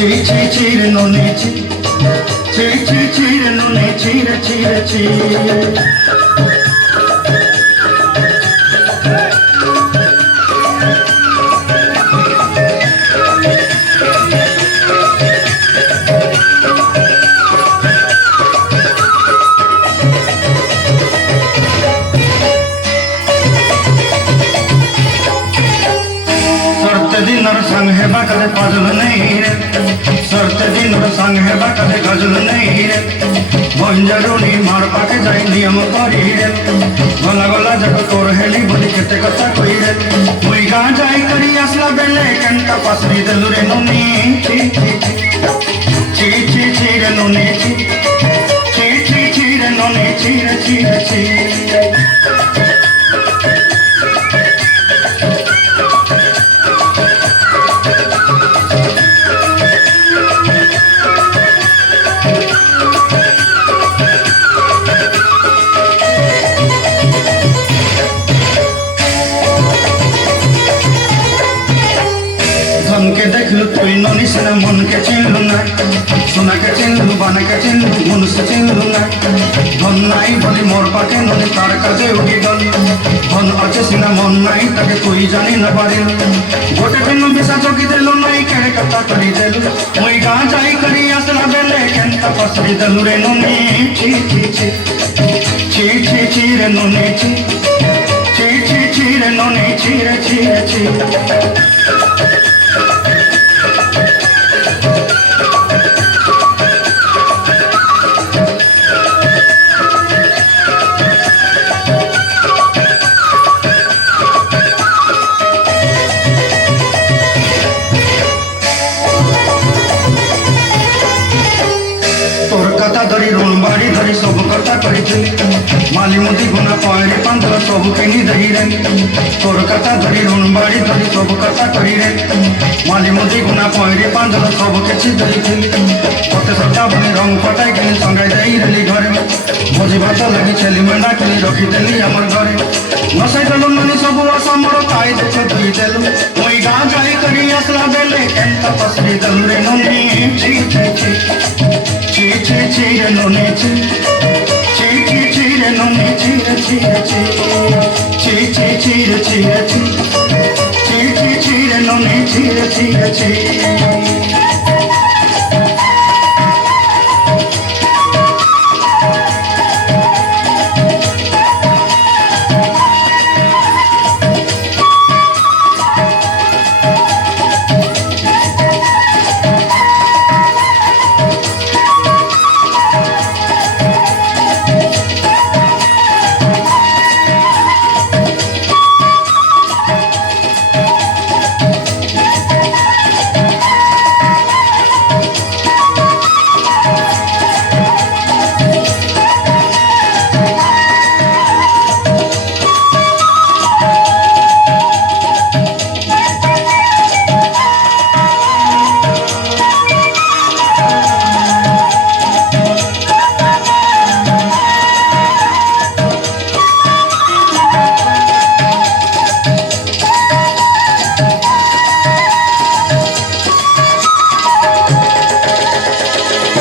Chire noni chire noni chire दिनर संग है कदे पजल नहीं रे सरते दिनर संग है कदे गजल नहीं रे बंजरुनी मार पाके जाई नियम करी रे गला गला जब तोर हेली बोली केते कथा कई रे मुई गा जाई करी असला बेले कंटा पसरी देलु रे नोनी ची रे नोनी ची रे नोनी ची धन के देखलु तुई ननी सिना मन के चिन्हलु ना सोना के चिन्हलु बाना के चिन्हलु मन से चिन्हलु ना धन नाई बोली मोर पाके ननी तार काजे उठी गल धन अच्छे सिना मन नाई ताके तुई जानी न पारिल गोटे दिन बिसा चौकी देलु नाई केड़े कथा करी देलु मुई गा जाई करी असला बेले केंता पसरी देलु रे ननी ची रे ननी ची रे ननी ची कथा धरी ऋण बाड़ी धरी सब कथा करी माली मुदी गुना पहरी पांदर सब किनी दही रे तोर कथा धरी ऋण बाड़ी धरी सब कथा करी रे माली मुदी गुना पहरी पांदर सब किछि दही पते सटा बनी रंग पटाई किनी संगाई दई रेली घरे भोजी भात लगी छेली मेंढा किनी रखी देली हमर घरे नसाई देलु ननी सब असमर ताई देखे दुई देलु मुई गा जाई करी असला बेले केंता पसरी देलु रे ननी ची रे नोनी ची रे नोनी ची रे नोनी ची